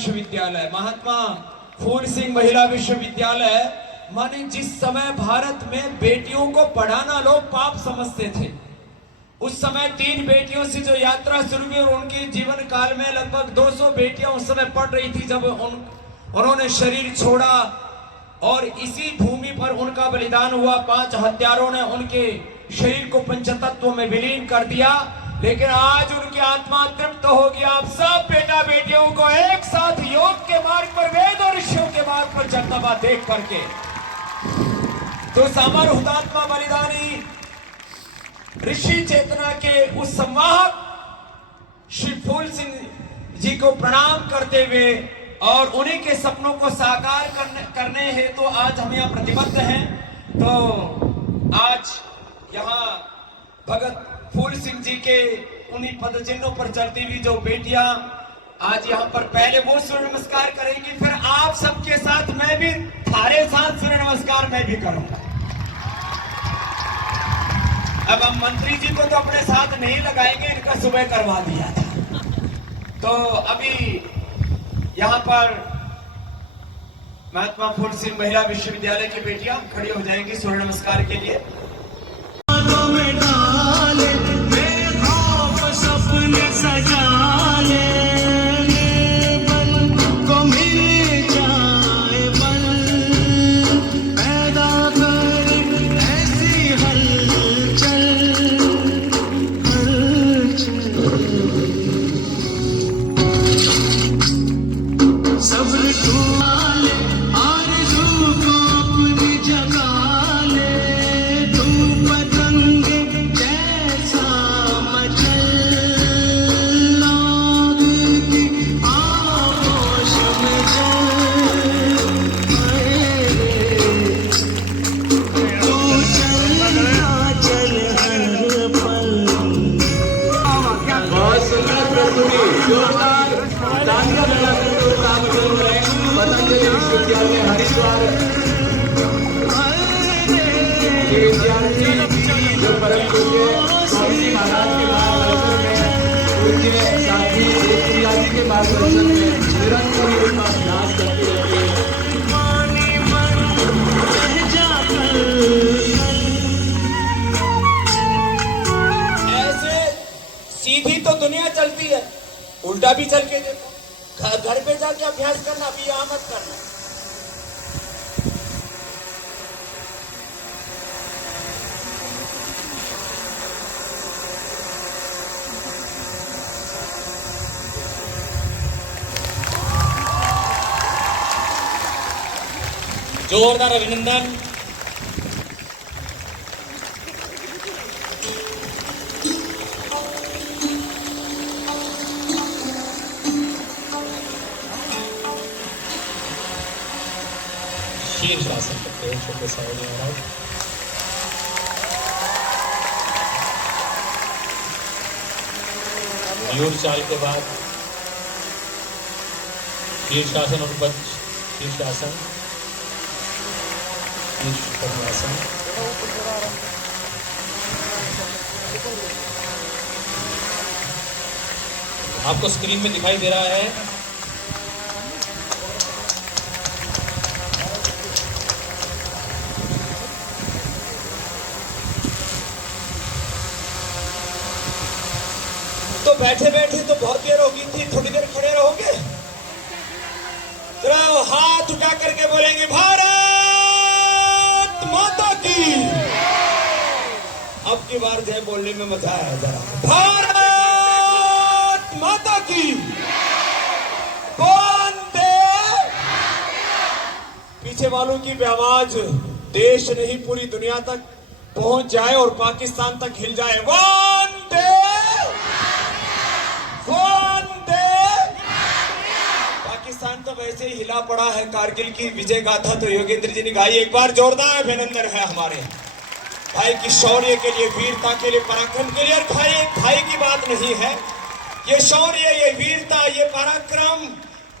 विश्वविद्यालय, महात्मा फूल सिंह महिला विश्वविद्यालय, माने जिस समय भारत में बेटियों को पढ़ाना लोग पाप समझते थे, उस समय 3 बेटियों से जो यात्रा शुरू हुई और उनके जीवन काल में लगभग 200 बेटियां उस समय पढ़ रही थी जब उन्होंने शरीर छोड़ा और इसी भूमि पर उनका बलिदान हुआ। 5 हत्यारों ने उनके शरीर को पंचतत्व में विलीन कर दिया, लेकिन आज उनकी आत्मा तृप्त होगी। आप सब बेटा बेटियों को एक साथ योग के मार्ग पर, वेद और ऋषियों के मार्ग पर चलता हुआ देख करके तो अमर हुतात्मा बलिदानी ऋषि चेतना के उस संवाहक श्री फूल सिंह जी को प्रणाम करते हुए और उन्हीं के सपनों को साकार करने हैं तो आज हम यहाँ प्रतिबद्ध हैं। तो आज यहाँ भगत फूल सिंह जी के उन्हीं पद चिन्हों पर चलती हुई जो बेटियां आज यहाँ पर पहले वो सूर्य नमस्कार करेंगी, फिर आप सबके साथ मैं भी थारे साथ सूर्य नमस्कार मैं भी करूंगा। अब हम मंत्री जी को तो अपने साथ नहीं लगाएंगे, इनका सुबह करवा दिया था। तो अभी यहाँ पर महात्मा फूल सिंह महिला विश्वविद्यालय की बेटियां खड़ी हो जाएंगी सूर्य नमस्कार के लिए। सीधी तो दुनिया चलती है, उल्टा भी चल के देखो। घर पे जाके अभ्यास करना, अभी यहां मत करना। जोरदार अभिनंदन। शीर्ष आसन करते हैं, छोटे साइड में मयूर चाल के बाद शीर्ष आसन और शीर्ष आसन, पद्मासन। आपको स्क्रीन में दिखाई दे रहा है तो बैठे बैठे तो बहुत देर होगी थी, थोड़ी देर खड़े रहोगे? जरा हाथ उठा करके बोलेंगे भारत माता की। अब की बार जय बोलने में मजा आया। जरा भारत माता की। वंदे। पीछे वालों की भी आवाज देश नहीं पूरी दुनिया तक पहुंच जाए और पाकिस्तान तक हिल जाए। वंदे वंदे। पाकिस्तान तो वैसे ही हिला पड़ा है। कारगिल की विजय गाथा तो योगेंद्र जी ने गाई, एक बार जोरदार अभिनंदन है हमारे भाई की शौर्य के लिए, वीरता के लिए, पराक्रम के लिए। और भाई एक भाई की बात नहीं है, ये शौर्य, ये वीरता, ये पराक्रम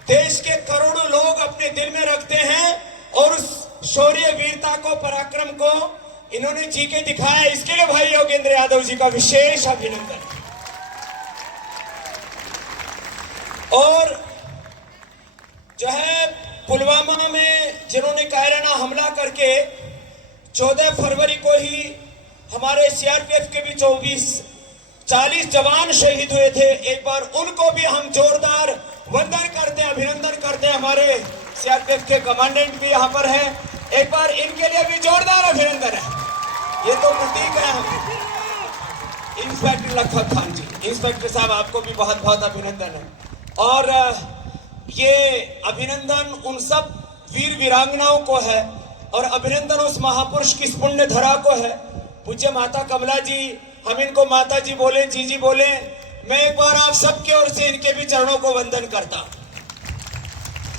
देश के करोड़ों लोग अपने दिल में रखते हैं और उस शौर्य, वीरता को, पराक्रम को इन्होंने जी के दिखाया। इसके लिए भाई योगेंद्र यादव जी का विशेष अभिनंदन। और जो है पुलवामा में जिन्होंने कायराना हमला करके 14 फरवरी को ही हमारे सीआरपीएफ के भी 40 जवान शहीद हुए थे। एक बार उनको भी हम जोरदार वंदन करते हैं, अभिनंदन करते हैं। हमारे सीआरपीएफ के कमांडेंट भी यहाँ पर है, एक बार इनके लिए भी जोरदार अभिनंदन है। ये तो प्रतीक है। इंस्पेक्टर लखपत खान जी, इंस्पेक्टर साहब आपको भी बहुत बहुत अभिनंदन है। और ये अभिनंदन उन सब वीर वीरांगनाओं को है और अभिनंदन उस महापुरुष की पुण्य धरा को है। पूज्य माता कमला जी, हम इनको माता जी बोले, जीजी बोले, मैं एक बार आप सबकी ओर से इनके भी चरणों को वंदन करता।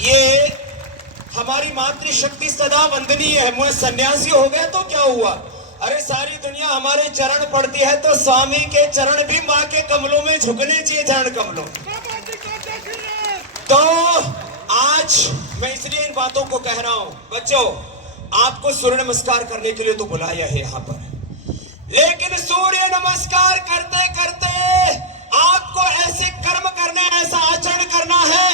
ये हमारी मातृशक्ति सदा वंदनीय है। मुझे सन्यासी हो गया तो क्या हुआ? अरे सारी दुनिया हमारे चरण पड़ती है तो स्वामी के चरण भी माँ के कमलों में झुकने चाहिए, चरण कमलों। तो आज मैं इसलिए इन बातों को कह रहा हूं। बच्चों, आपको सूर्य नमस्कार करने के लिए तो बुलाया है यहाँ पर, लेकिन सूर्य नमस्कार करते करते आपको ऐसे कर्म करने, ऐसा आचरण करना है,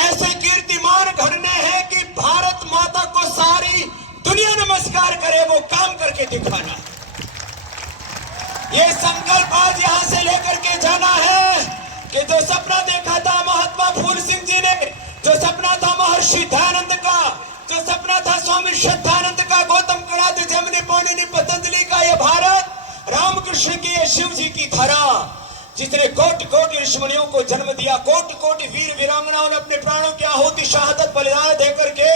ऐसे कीर्तिमान घड़ने हैं कि भारत माता को सारी दुनिया नमस्कार करे। वो काम करके दिखाना है। ये संकल्प आज यहां से लेकर के जाना है कि जो सपना देखा था महात्मा फूल सिंह जी ने, जो सपना था महर्षि दयानंद का, जो सपना था स्वामी श्रद्धानंद का, गौतम कणाद, जमनी, पाणिनि, पतंजलि का, ये भारत रामकृष्ण की, ये शिव जी की धरा, जिसने कोटि कोटि ऋषिमुनियों को जन्म दिया, कोटि कोटि वीर वीरांगनाओं ने अपने प्राणों की आहुति, शहादत, बलिदान देकर के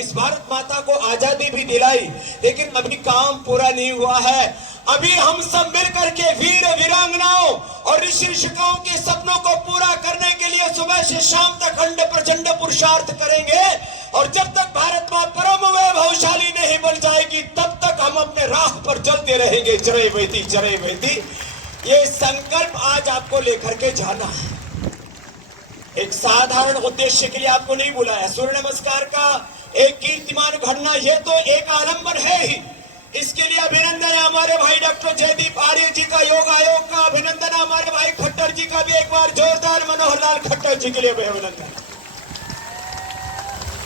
इस भारत माता को आजादी भी दिलाई। लेकिन अभी काम पूरा नहीं हुआ है। अभी हम सब मिलकर के वीर वीरांगनाओं और ऋषि ऋषिकाओं के सपनों को पूरा करने के लिए सुबह से शाम तक खंड प्रचंड पुरुषार्थ करेंगे। और जब तक भारत मां परम वैभवशाली नहीं बन जाएगी, तब तक हम अपने राह पर चलते रहेंगे। जय वैदी, जय वैदी। ये संकल्प आज आपको लेकर के जाना है। एक साधारण उद्देश्य के लिए आपको नहीं बुलाया। सूर्य नमस्कार का एक कीर्तिमान घटना, ये तो एक आलंबन है ही। इसके लिए अभिनंदन है हमारे भाई डॉक्टर जयदीप आर्य जी का, योग आयोग का अभिनंदन है। हमारे भाई खट्टर जी का भी एक बार जोरदार, मनोहर लाल खट्टर जी के लिए भी अभिनंदन।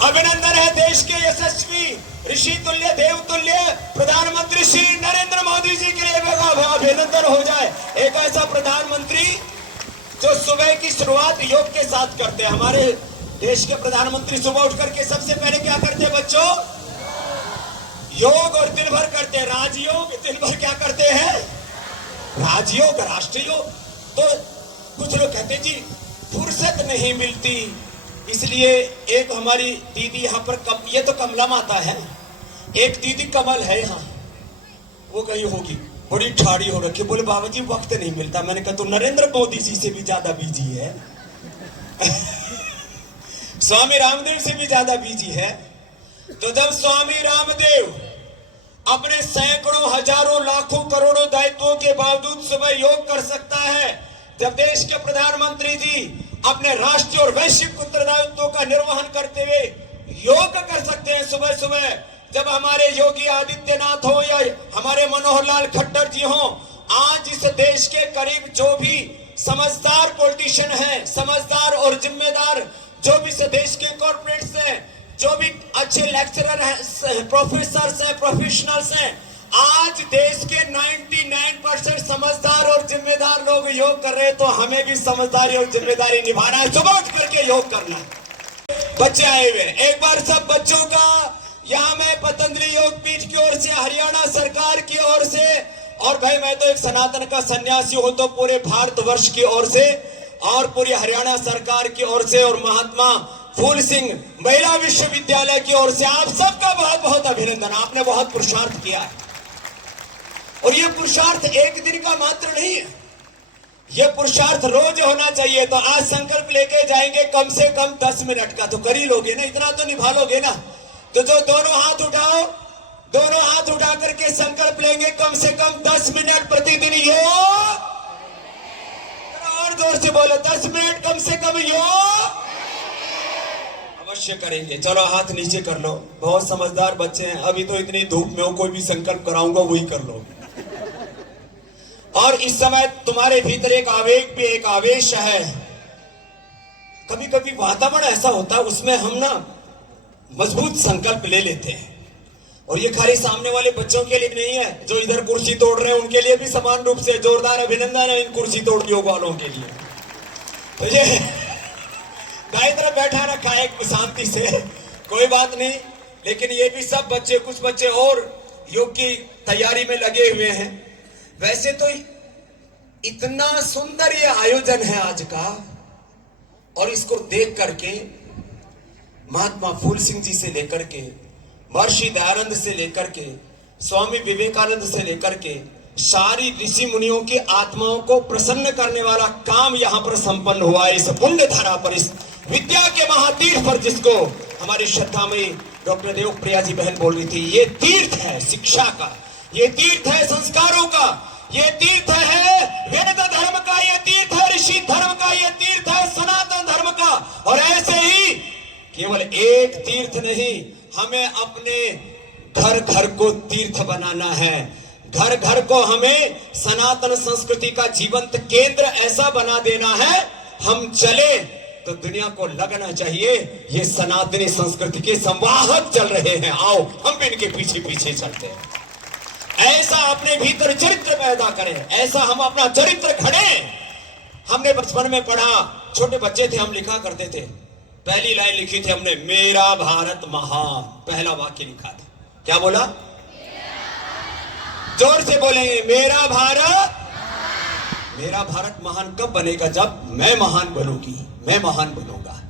अभिनंदन है देश के यशस्वी, ऋषि तुल्य, देव तुल्य प्रधानमंत्री श्री नरेंद्र मोदी जी के लिए भी अभिनंदन हो जाए। एक ऐसा प्रधानमंत्री जो सुबह की शुरुआत योग के साथ करते हैं। हमारे देश के प्रधानमंत्री सुबह उठ करके सबसे पहले क्या करते हैं बच्चों? योग। और दिन भर करते हैं राजयोग। दिन भर क्या करते हैं? राजयोग, राष्ट्रीय योग। तो कुछ लोग कहते हैं जी फुर्सत नहीं मिलती, इसलिए एक हमारी दीदी यहाँ पर ये तो कमला माता है, एक दीदी कमल है यहाँ, वो कहीं होगी, बड़ी ठाड़ी हो रखी, बोले बाबा जी वक्त नहीं मिलता। मैंने कहा तो नरेंद्र मोदी जी से भी ज्यादा बिजी है स्वामी रामदेव से भी ज्यादा बिजी है। तो जब स्वामी रामदेव अपने सैकड़ों, हजारों, लाखों, करोड़ों दायित्वों के बावजूद सुबह योग कर सकता है, जब देश के प्रधानमंत्री जी अपने राष्ट्रीय और वैश्विक उत्तरदायित्वों का निर्वहन करते हुए योग कर सकते हैं सुबह सुबह, जब हमारे योगी आदित्यनाथ हो या हमारे मनोहर लाल खट्टर जी हो, आज इस देश के करीब जो भी समझदार पॉलिटिशियन हैं, समझदार और जिम्मेदार जो भी इस देश के कॉर्पोरेट्स हैं, जो भी अच्छे लेक्चरर हैं, प्रोफेसर्स हैं, प्रोफेशनल्स हैं, आज देश के 99% समझदार और जिम्मेदार लोग योग कर रहे हैं। तो हमें भी समझदारी और जिम्मेदारी निभाना है, सुबह उठ करके योग करना है। बच्चे आए हुए, एक बार सब बच्चों का यहाँ मैं पतंजलि योग पीठ की ओर से, हरियाणा सरकार की ओर से, और भाई मैं तो एक सनातन का सन्यासी हूं, तो पूरे भारतवर्ष की ओर से और पूरी हरियाणा सरकार की ओर से और महात्मा फूल सिंह महिला विश्वविद्यालय की ओर से आप सबका बहुत बहुत अभिनंदन। आपने बहुत पुरुषार्थ किया है और ये पुरुषार्थ एक दिन का मात्र नहीं है, ये पुरुषार्थ रोज होना चाहिए। तो आज संकल्प लेके जाएंगे कम से कम 10 मिनट का, तो कर ही लोगे ना, इतना तो निभा लोगे ना। तो जो दोनों हाथ उठाओ, दोनों हाथ उठा करके संकल्प लेंगे कम से कम 10 मिनट प्रतिदिन योग। और जोर से बोलो, 10 मिनट कम से कम योग अवश्य करेंगे। चलो हाथ नीचे कर लो, बहुत समझदार बच्चे हैं, अभी तो इतनी धूप में हो, कोई भी संकल्प कराऊंगा वही कर लो। और इस समय तुम्हारे भीतर एक आवेग भी, एक आवेश है कभी कभी वातावरण ऐसा होता है उसमें हम ना मजबूत संकल्प ले लेते हैं। और ये खाली सामने वाले बच्चों के लिए नहीं है, जो इधर कुर्सी तोड़ रहे हैं उनके लिए भी समान रूप से जोरदार अभिनंदन है इन कुर्सी तोड़ योग वालों के लिए। तो ये दाई तरफ बैठा रखा है एक शांति से, कोई बात नहीं, लेकिन ये भी सब बच्चे, कुछ बच्चे और योग की तैयारी में लगे हुए हैं। वैसे तो इतना सुंदर ये आयोजन है आज का, और इसको देख करके महात्मा फूल सिंह जी से लेकर के, महर्षि दयानंद से लेकर के, स्वामी विवेकानंद से लेकर के सारी ऋषि मुनियों की आत्माओं को प्रसन्न करने वाला काम यहाँ पर संपन्न हुआ है। इस पुण्य धारा पर, इस विद्या के महातीर्थ पर, जिसको हमारी श्रद्धा में डॉक्टर देवप्रिया जी बहन बोल रही थी, ये तीर्थ है शिक्षा का, ये तीर्थ है संस्कारों का, ये तीर्थ है वेद धर्म का, ये तीर्थ है ऋषि धर्म का, ये तीर्थ है सनातन धर्म का। और ऐसे ही केवल एक तीर्थ नहीं, हमें अपने घर घर को तीर्थ बनाना है। घर घर को हमें सनातन संस्कृति का जीवंत केंद्र ऐसा बना देना है, हम चले तो दुनिया को लगना चाहिए ये सनातनी संस्कृति के संवाहक चल रहे हैं, आओ हम भी इनके पीछे पीछे चलते हैं। ऐसा अपने भीतर चरित्र पैदा करें, ऐसा हम अपना चरित्र घड़े। हमने बचपन में पढ़ा, छोटे बच्चे थे हम, लिखा करते थे, पहली लाइन लिखी थी हमने, मेरा भारत महान, पहला वाक्य लिखा था। क्या बोला? जोर से बोलेंगे, मेरा भारत। मेरा भारत महान कब बनेगा? जब मैं महान बनूंगी, मैं महान बनूंगा।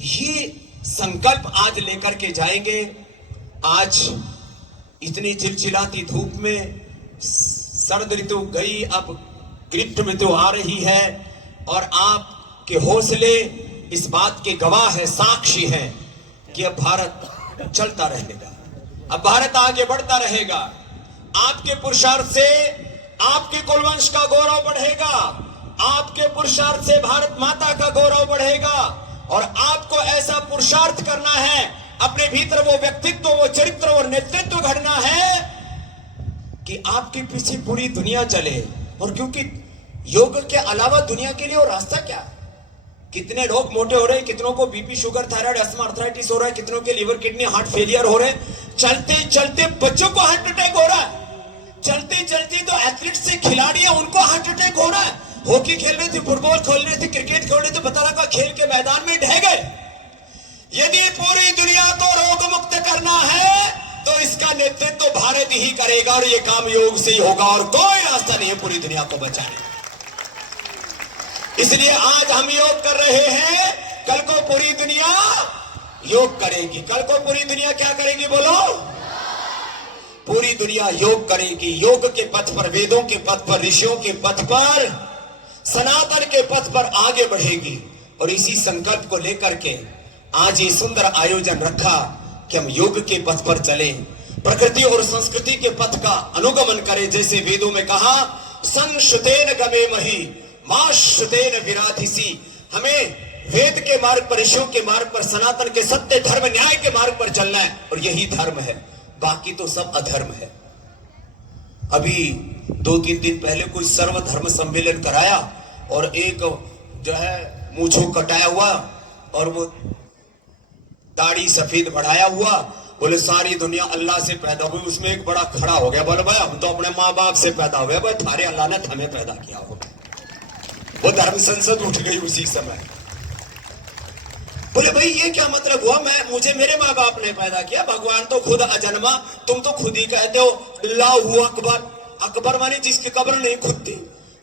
ये संकल्प आज लेकर के जाएंगे। आज इतनी चिलचिलाती धूप में शरद ऋतु गई, अब ग्रीष्म ऋतु आ रही है, और आपके हौसले इस बात के गवाह है, साक्षी है कि अब भारत चलता रहेगा, अब भारत आगे बढ़ता रहेगा। आपके पुरुषार्थ से आपके कुलवंश का गौरव बढ़ेगा, आपके पुरुषार्थ से भारत माता का गौरव बढ़ेगा। और आपको ऐसा पुरुषार्थ करना है, अपने भीतर वो व्यक्तित्व, वो चरित्र और नेतृत्व घड़ना है कि आपके पीछे पूरी दुनिया चले। और क्योंकि योग के अलावा दुनिया के लिए और रास्ता क्या? कितने लोग मोटे हो रहे हैं, कितनों को BP, sugar, thyroid, asthma, arthritis हो रहा है, कितनों के लीवर, किडनी, हार्ट फेलियर हो रहे हैं। चलते चलते बच्चों को हार्ट अटैक हो रहा है, चलते चलते तो एथलीट्स से खिलाड़ी है उनको हार्ट अटैक हो रहा है। हॉकी खेल रहे थे, फुटबॉल खेल रहे थे, क्रिकेट खेल रहे थे, पता लगा खेल के मैदान में ढह गए। यदि पूरी दुनिया को रोग मुक्त करना है तो इसका नेतृत्व तो भारत ही करेगा, और ये काम योग से ही होगा, और कोई रास्ता नहीं है पूरी दुनिया को बचाने का। इसलिए आज हम योग कर रहे हैं, कल को पूरी दुनिया योग करेगी। कल को पूरी दुनिया क्या करेगी? बोलो, पूरी दुनिया योग करेगी। योग के पथ पर, वेदों के पथ पर, ऋषियों के पथ पर, सनातन के पथ पर आगे बढ़ेगी। और इसी संकल्प को लेकर के आज ये सुंदर आयोजन रखा कि हम योग के पथ पर चलें, प्रकृति और संस्कृति के पथ का अनुगमन करें। जैसे वेदों में कहा, संश्रुतेन गमे मही माश्रुतेन विराधिसी। हमें वेद के मार्ग पर, ऋषियों के मार्ग पर, सनातन के सत्य धर्म न्याय के मार्ग पर चलना है, और यही धर्म है, बाकी तो सब अधर्म है। अभी 2-3 दिन पहले कोई सर्वधर्म सम्मेलन कराया, और एक जो है मूंछों कटाया हुआ और वो दाढ़ी सफेद बढ़ाया हुआ, बोले सारी दुनिया अल्लाह से पैदा हुई। उसमें एक बड़ा खड़ा हो गया, बोले भाई हम तो अपने माँ बाप से पैदा हुए, भाई थारे अल्लाह ने हमें पैदा किया होगा। वो धर्म संसद उठ गई उसी समय। बोले भाई ये क्या मतलब हुआ? मुझे मेरे माँ बाप ने पैदा किया, भगवान तो खुद अजन्मा, तुम तो खुद ही कहते हो अल्लाहु अकबर। अकबर माने जिसकी कब्र नहीं खुदती,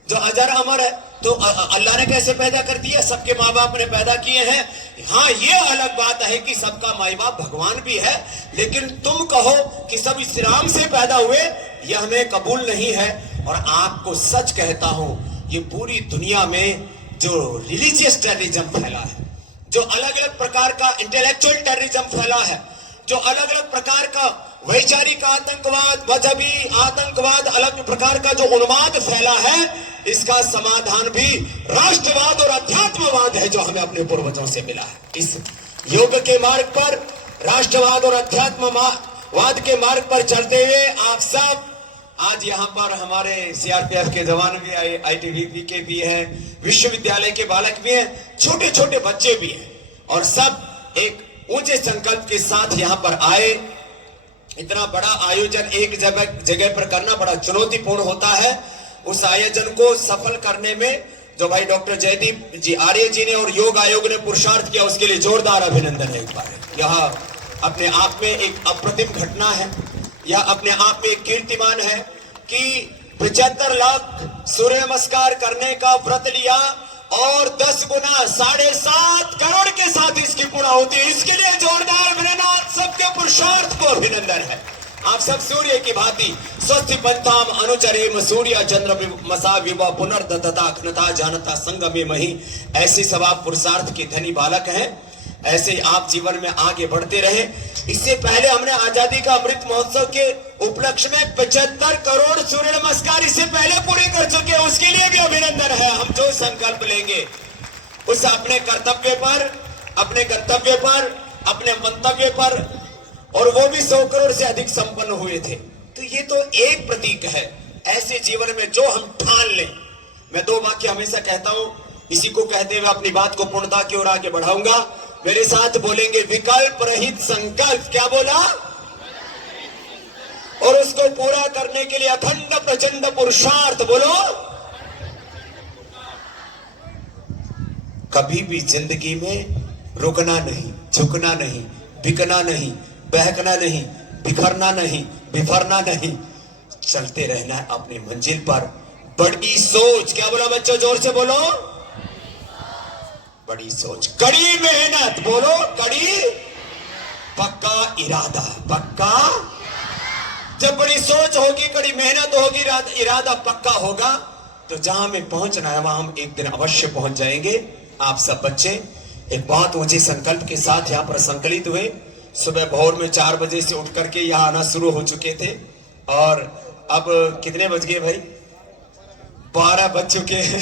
जो अजर अमर है। तो अल्लाह ने कैसे पैदा कर दिया? सबके माँ बाप ने पैदा किए हैं। हाँ, ये अलग बात है कि सबका माँ बाप भगवान भी है, लेकिन तुम कहो कि सब इस्लाम से पैदा हुए, यह हमें कबूल नहीं है। और आपको सच कहता हूं, ये पूरी दुनिया में जो रिलीजियस टेररिज्म फैला है, जो अलग अलग प्रकार का इंटेलेक्चुअल टेररिज्म फैला है, जो अलग अलग प्रकार का वैचारिक आतंकवाद, मजहबी आतंकवाद, अलग प्रकार का जो उन्माद फैला है, इसका समाधान भी राष्ट्रवाद और अध्यात्मवाद है, जो हमें अपने पूर्वजों से मिला है। इस योग के मार्ग पर, राष्ट्रवाद और अध्यात्मवाद के मार्ग पर चलते हुए आप सब आज यहाँ पर हमारे सीआरपीएफ के जवान भी आए, आईटीबीपी के भी हैं, विश्वविद्यालय के बालक भी हैं, छोटे छोटे बच्चे भी हैं, और सब एक ऊंचे संकल्प के साथ यहाँ पर आए। इतना बड़ा आयोजन एक जगह पर करना बड़ा चुनौतीपूर्ण होता है। उस आयोजन को सफल करने में जो भाई डॉक्टर जयदीप जी आर्य जी ने और योग आयोग ने पुरुषार्थ किया, उसके लिए जोरदार अभिनंदन है। एक बार यह अपने आप में एक अप्रतिम घटना है, यह अपने आप में एक कीर्तिमान है कि 75 लाख सूर्य नमस्कार करने का व्रत लिया और 10 गुना 7.5 करोड़ के साथ इसकी पूरा होती है। इसके लिए जोरदार अभिनंदन, सबके पुरुषार्थ को अभिनंदन है। आप सब सूर्य की भांति स्वस्ति पंथाम अनुचरेम सूर्य चंद्र मसा विवा पुनर्दता घनता जानता संगमे मही, ऐसे सब आप पुरुषार्थ के धनी बालक हैं। ऐसे आप जीवन में आगे बढ़ते रहे। इससे पहले हमने आजादी का अमृत महोत्सव के उपलक्ष्य में 75 करोड़ सूर्य नमस्कार इससे पहले पूरे कर चुके हैं, उसके लिए भी अभिनंदन है। हम जो संकल्प लेंगे उस अपने कर्तव्य पर, अपने गंतव्य पर, अपने मंतव्य पर, और वो भी 100 करोड़ से अधिक संपन्न हुए थे। तो ये तो एक प्रतीक है। ऐसे जीवन में जो हम ठान लें, मैं 2 वाक्य हमेशा कहता हूं, इसी को कहते हुए अपनी बात को पूर्णता की ओर आगे बढ़ाऊंगा। मेरे साथ बोलेंगे, विकल्प रहित संकल्प। क्या बोला? और उसको पूरा करने के लिए अखंड प्रचंड पुरुषार्थ। बोलो। कभी भी जिंदगी में रुकना नहीं, झुकना नहीं, बिकना नहीं, बहकना नहीं, बिखरना नहीं, बिफरना नहीं, चलते रहना है अपनी मंजिल पर। बड़ी सोच। क्या बोला बच्चों? जोर से बोलो। बड़ी सोच, कड़ी मेहनत। बोलो, कड़ी, पक्का इरादा। पक्का। जब बड़ी सोच होगी, कड़ी मेहनत होगी, इरादा पक्का होगा, तो जहां हमें पहुंचना है वहां हम एक दिन अवश्य पहुंच जाएंगे। आप सब बच्चे एक बहुत ऊंचे संकल्प के साथ यहां पर संकलित हुए। सुबह भोर में 4 बजे से उठ करके यहाँ आना शुरू हो चुके थे, और अब कितने बज गए भाई? 12 बज चुके हैं।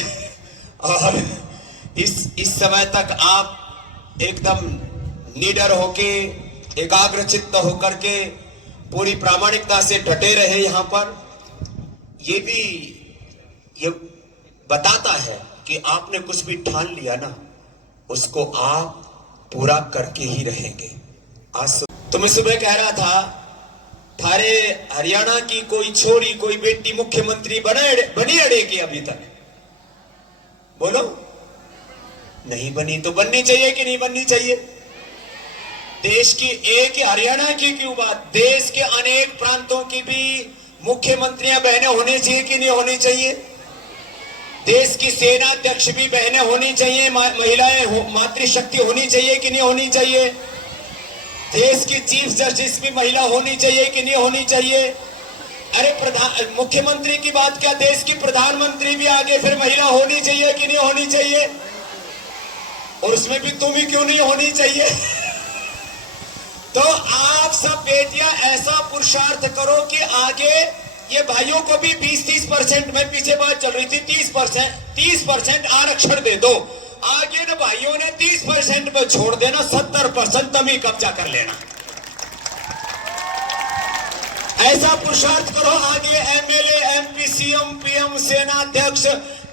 और इस समय तक आप एकदम निडर होके, एकाग्रचित्त होकर के, पूरी प्रामाणिकता से डटे रहे यहाँ पर। ये बताता है कि आपने कुछ भी ठान लिया ना, उसको आप पूरा करके ही रहेंगे। आज तो मैं सुबह कह रहा था, थारे हरियाणा की कोई छोरी, कोई बेटी मुख्यमंत्री बनी अड़ेगी अभी तक? बोलो। नहीं बनी तो बननी चाहिए कि नहीं बननी चाहिए? देश की एक, हरियाणा की क्यों बात, देश के अनेक प्रांतों की भी मुख्यमंत्रियां बहनें होनी चाहिए कि नहीं होनी चाहिए? देश की सेना अध्यक्ष भी बहनें होनी चाहिए, महिलाएं मातृशक्ति होनी चाहिए कि नहीं होनी चाहिए? देश की चीफ जस्टिस भी महिला होनी चाहिए कि नहीं होनी चाहिए? अरे मुख्यमंत्री की बात क्या, देश की प्रधानमंत्री भी आगे फिर महिला होनी चाहिए कि नहीं होनी चाहिए? और उसमें भी तुम ही क्यों नहीं होनी चाहिए? तो आप सब बेटियां ऐसा पुरुषार्थ करो कि आगे ये भाइयों को भी 20-30% में, पीछे बात चल रही थी 30% आरक्षण दे दो। आगे न भाइयों ने 30% पे छोड़ देना, 70% तुम ही कब्जा कर लेना। ऐसा पुरुषार्थ करो, आगे एमएलए, एमपी, सीएम, पीएम, सेना अध्यक्ष,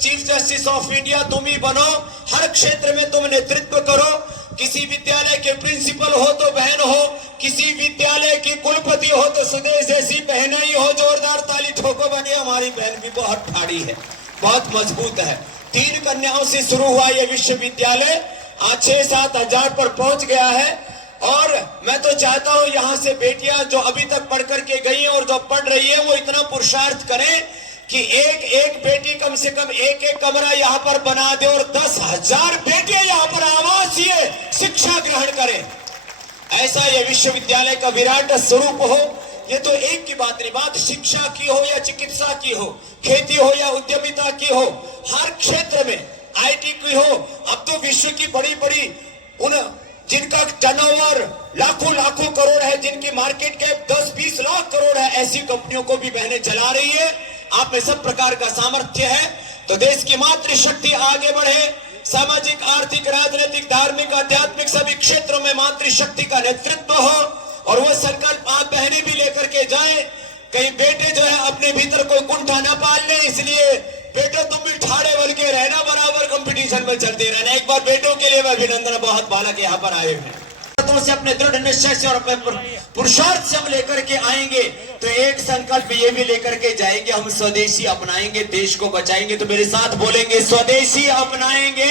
चीफ जस्टिस ऑफ इंडिया तुम ही बनो। हर क्षेत्र में तुम नेतृत्व करो। किसी विद्यालय के प्रिंसिपल हो तो बहन हो, किसी विद्यालय की कुलपति हो तो सुदेश जैसी बहन ही हो। जोरदार ताली ठोको बने। हमारी बहन भी बहुत ठाड़ी है, बहुत मजबूत है। 3 कन्याओं से शुरू हुआ यह विश्वविद्यालय आज 6-7 हजार पर पहुंच गया है। और मैं तो चाहता हूं यहाँ से बेटियां जो अभी तक पढ़ करके गई हैं और जो पढ़ रही है, वो इतना पुरुषार्थ करें कि एक बेटी कम से कम एक कमरा यहाँ पर बना दे और 10,000 बेटियां यहाँ पर आवासीय शिक्षा ग्रहण करें। ऐसा यह विश्वविद्यालय का विराट स्वरूप हो। ये तो एक की बात नहीं, बात शिक्षा की हो या चिकित्सा की हो, खेती हो या उद्यमिता की हो, हर क्षेत्र में, आईटी की हो। अब तो विश्व की बड़ी बड़ी जिनका टर्नओवर लाखों करोड़ है, जिनकी मार्केट कैप 10-20 लाख करोड़ है, ऐसी कंपनियों को भी बहनें चला रही है। आप में सब प्रकार का सामर्थ्य है, तो देश की मातृशक्ति आगे बढ़े। सामाजिक, आर्थिक, राजनीतिक, धार्मिक, आध्यात्मिक सभी क्षेत्रों में मातृशक्ति का नेतृत्व हो। और वह संकल्प आप बहनें भी लेकर के जाएं। कई बेटे जो है अपने अपने भीतर कोई कुंठा ना पाल ले। इसलिए बेटो तुम भी ठाड़े बन के रहना, बराबर कंपटीशन में चलते रहना। एक बार बेटों के लिए मैं अभिनंदन, बहुत बालक यहाँ पर आए हैं से अपने दृढ़ निश्चय से और अपने पुरुषार्थ से हम लेकर के आएंगे तो एक संकल्प ये भी लेकर के जाएंगे, हम स्वदेशी अपनाएंगे, देश को बचाएंगे। तो मेरे साथ बोलेंगे स्वदेशी अपनाएंगे,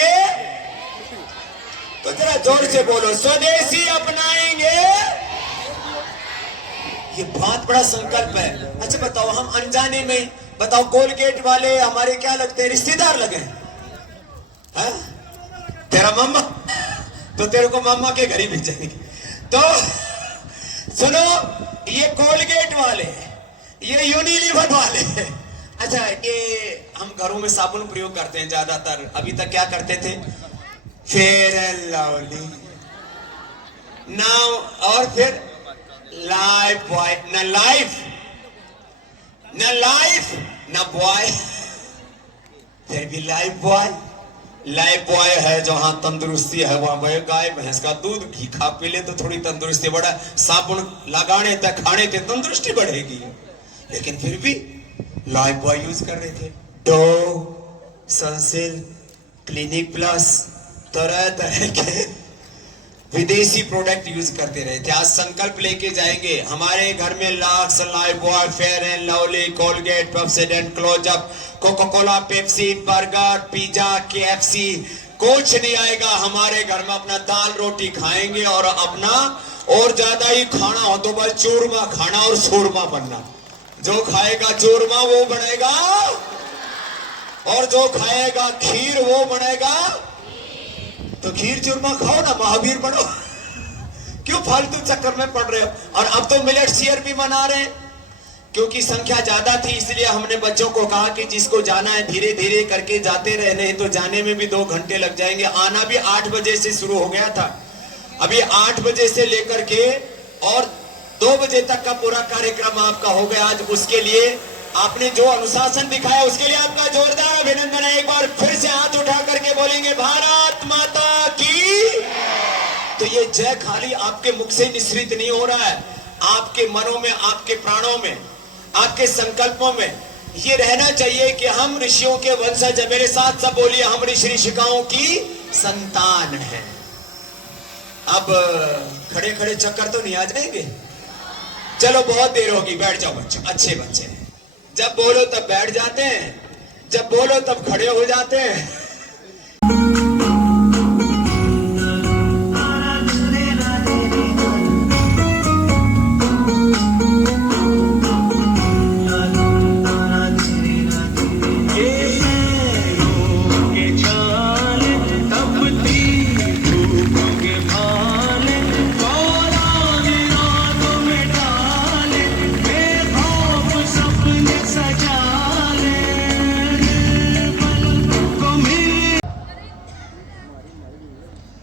तो जरा जोर से बोलो स्वदेशी अपनाएंगे। ये बहुत बड़ा संकल्प है। अच्छा बताओ, हम अनजाने में बताओ कोलगेट वाले हमारे क्या लगते हैं, रिश्तेदार लगे हैं? तेरा मम्मा, तो तेरे को मम्मा के घर ही भेजेंगे। तो सुनो, ये कोलगेट वाले, ये यूनिलीवर वाले, अच्छा ये हम घरों में साबुन प्रयोग करते हैं ज्यादातर। अभी तक क्या करते थे? फेयर एंड लवली, नाउ और फिर लाइफ बॉय, न लाइफ न बॉय, फिर भी लाइफ बॉय। लाइफ बॉय है जहां तंदुरुस्ती है वहां गाय भैंस का दूध घी खा पी ले तो थोड़ी तंदुरुस्ती बढ़ा, साबुन लगाने तक खाने से तंदुरुस्ती बढ़ेगी। लेकिन फिर भी लाइफ बॉय यूज कर रहे थे, डो, सनसिल्क, क्लिनिक प्लस, तरह तरह के विदेशी प्रोडक्ट यूज करते रहे थे। आज संकल्प लेके जाएंगे, हमारे घर में Lux, Lifebuoy, Fair and Lovely, Colgate, Pepsodent, Closeup, Coca Cola, Pepsi, burger, pizza, KFC कुछ नहीं आएगा हमारे घर में। अपना दाल रोटी खाएंगे और अपना और ज्यादा ही खाना हो तो बस चूरमा खाना और शूरमा बनना। जो खाएगा चूरमा वो बनेगा, और जो खाएगा खीर वो बनेगा। तो खीर चूरमा खाओ ना, महावीर बनो। क्यों फालतू चक्कर में पड़ रहे हो? और अब तो मिलेट्स ईयर भी मना रहे हैं, क्योंकि संख्या ज्यादा थी इसलिए हमने बच्चों को कहा कि जिसको जाना है धीरे धीरे करके जाते रहने हैं। तो जाने में भी 2 घंटे लग जाएंगे, आना भी 8 बजे से शुरू हो गया था। अभी 8 बजे से लेकर के और 2 बजे तक का पूरा कार्यक्रम आपका हो गया। आज उसके लिए आपने जो अनुशासन दिखाया उसके लिए आपका जोरदार अभिनंदन है। एक बार फिर से हाथ उठा करके बोलेंगे भारत माता की। तो ये जय खाली आपके मुख से निश्रित नहीं हो रहा है, आपके मनों में, आपके प्राणों में, आपके संकल्पों में ये रहना चाहिए कि हम ऋषियों के वंशज हैं। मेरे साथ सब बोलिए, हम ऋषि ऋषिकाओं की संतान हैं। अब खड़े खड़े चक्कर तो नहीं आ जाएंगे? चलो बहुत देर होगी, बैठ जाओ बच्चे, अच्छे बच्चे। जब बोलो तब बैठ जाते हैं, जब बोलो तब खड़े हो जाते हैं।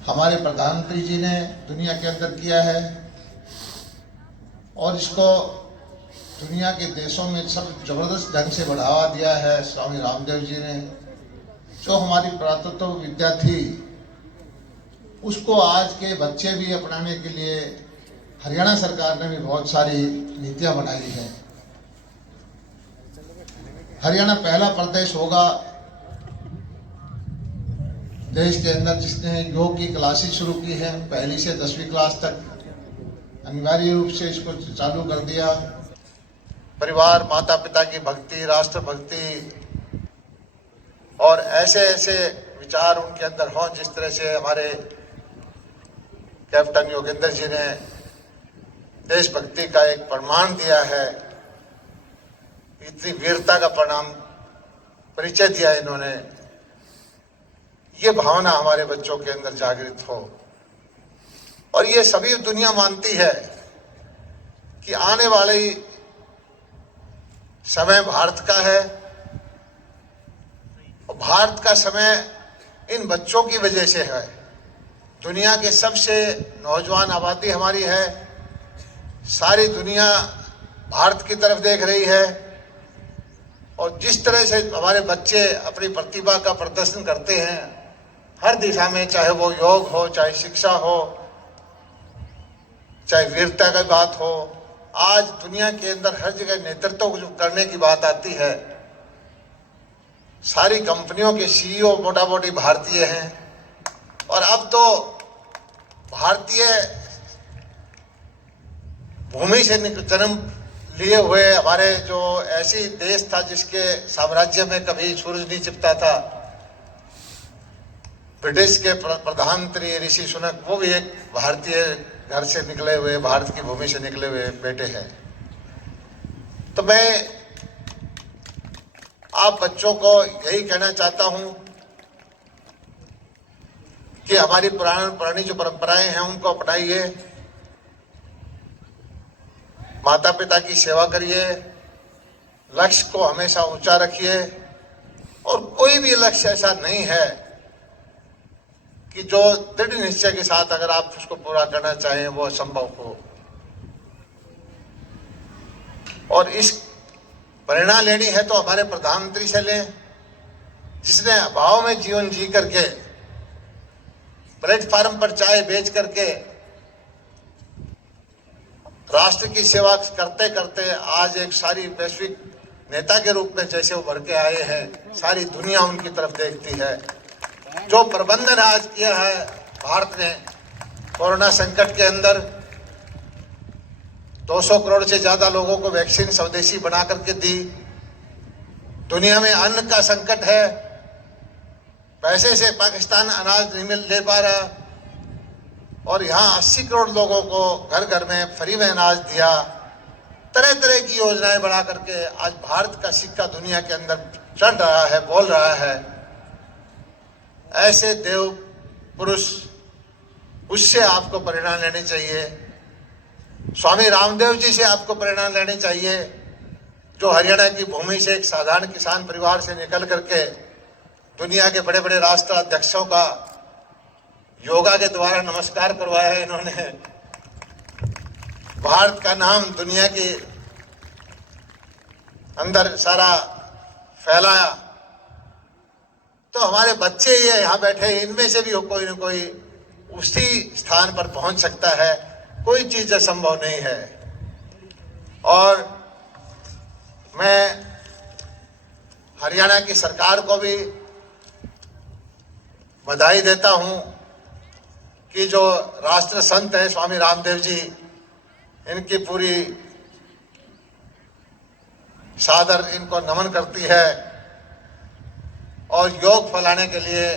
हमारे प्रधानमंत्री जी ने दुनिया के अंदर किया है और इसको दुनिया के देशों में सब जबरदस्त ढंग से बढ़ावा दिया है स्वामी रामदेव जी ने। जो हमारी पुरातत्व विद्या थी उसको आज के बच्चे भी अपनाने के लिए हरियाणा सरकार ने भी बहुत सारी नीतियां बनाई है। हरियाणा पहला प्रदेश होगा देश के अंदर जिसने योग की क्लासेस शुरू की है, 1ली से 10वीं क्लास तक अनिवार्य रूप से इसको चालू कर दिया। परिवार, माता पिता की भक्ति, राष्ट्र भक्ति और ऐसे ऐसे विचार उनके अंदर हों जिस तरह से हमारे कैप्टन योगेंद्र जी ने देशभक्ति का एक प्रमाण दिया है, इतनी वीरता का परिचय दिया इन्होंने। ये भावना हमारे बच्चों के अंदर जागृत हो और ये सभी दुनिया मानती है कि आने वाली समय भारत का है और भारत का समय इन बच्चों की वजह से है। दुनिया के सबसे नौजवान आबादी हमारी है, सारी दुनिया भारत की तरफ देख रही है और जिस तरह से हमारे बच्चे अपनी प्रतिभा का प्रदर्शन करते हैं हर दिशा में, चाहे वो योग हो, चाहे शिक्षा हो, चाहे वीरता की बात हो, आज दुनिया के अंदर हर जगह नेतृत्व जो करने की बात आती है, सारी कंपनियों के सीईओ मोटा मोटी भारतीय हैं। और अब तो भारतीय भूमि से जन्म लिए हुए हमारे जो ऐसी देश था जिसके साम्राज्य में कभी सूरज नहीं छिपता था, ब्रिटिश के प्रधानमंत्री ऋषि सुनक, वो भी एक भारतीय घर से निकले हुए, भारत की भूमि से निकले हुए बेटे हैं। तो मैं आप बच्चों को यही कहना चाहता हूं कि हमारी पुरानी जो परंपराएं हैं उनको अपनाइए, माता पिता की सेवा करिए, लक्ष्य को हमेशा ऊंचा रखिए। और कोई भी लक्ष्य ऐसा नहीं है कि जो दृढ़ निश्चय के साथ अगर आप उसको पूरा करना चाहें वो असंभव हो। और इस प्रेरणा लेनी है तो हमारे प्रधानमंत्री से लें, जिसने अभाव में जीवन जी करके, प्लेटफार्म पर चाय बेच करके राष्ट्र की सेवा करते करते आज एक सारी वैश्विक नेता के रूप में जैसे उभर के आए हैं, सारी दुनिया उनकी तरफ देखती है। जो प्रबंधन आज किया है भारत ने कोरोना संकट के अंदर, 200 करोड़ से ज्यादा लोगों को वैक्सीन स्वदेशी बना करके दी। दुनिया में अन्न का संकट है, पैसे से पाकिस्तान अनाज नहीं ले पा रहा, और यहाँ 80 करोड़ लोगों को घर घर में फ्री में अनाज दिया। तरह तरह की योजनाएं बना करके आज भारत का सिक्का दुनिया के अंदर चढ़ रहा है, बोल रहा है। ऐसे देव पुरुष, उससे आपको प्रेरणा लेनी चाहिए। स्वामी रामदेव जी से आपको प्रेरणा लेनी चाहिए, जो हरियाणा की भूमि से एक साधारण किसान परिवार से निकल करके दुनिया के बड़े बड़े राष्ट्राध्यक्षों का योगा के द्वारा नमस्कार करवाया है। इन्होंने भारत का नाम दुनिया के अंदर सारा फैलाया। तो हमारे बच्चे ये यहाँ बैठे, इनमें से भी कोई न कोई उसी स्थान पर पहुंच सकता है। कोई चीज असंभव नहीं है। और मैं हरियाणा की सरकार को भी बधाई देता हूं कि जो राष्ट्र संत है स्वामी रामदेव जी, इनकी पूरी सादर इनको नमन करती है। और योग फैलाने के लिए,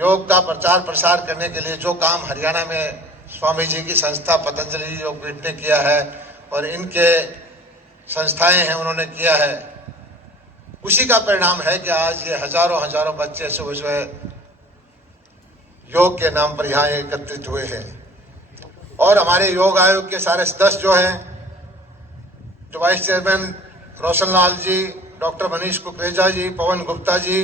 योग का प्रचार प्रसार करने के लिए जो काम हरियाणा में स्वामी जी की संस्था पतंजलि योगपीठ ने किया है और इनके संस्थाएं हैं उन्होंने किया है, उसी का परिणाम है कि आज ये हजारों हजारों बच्चे सुबह सुबह योग के नाम पर यहाँ एकत्रित हुए हैं। और हमारे योग आयोग के सारे सदस्य जो हैं, जो vice chairman Roshan Lal ji, doctor Manish Kukreja जी, पवन गुप्ता जी,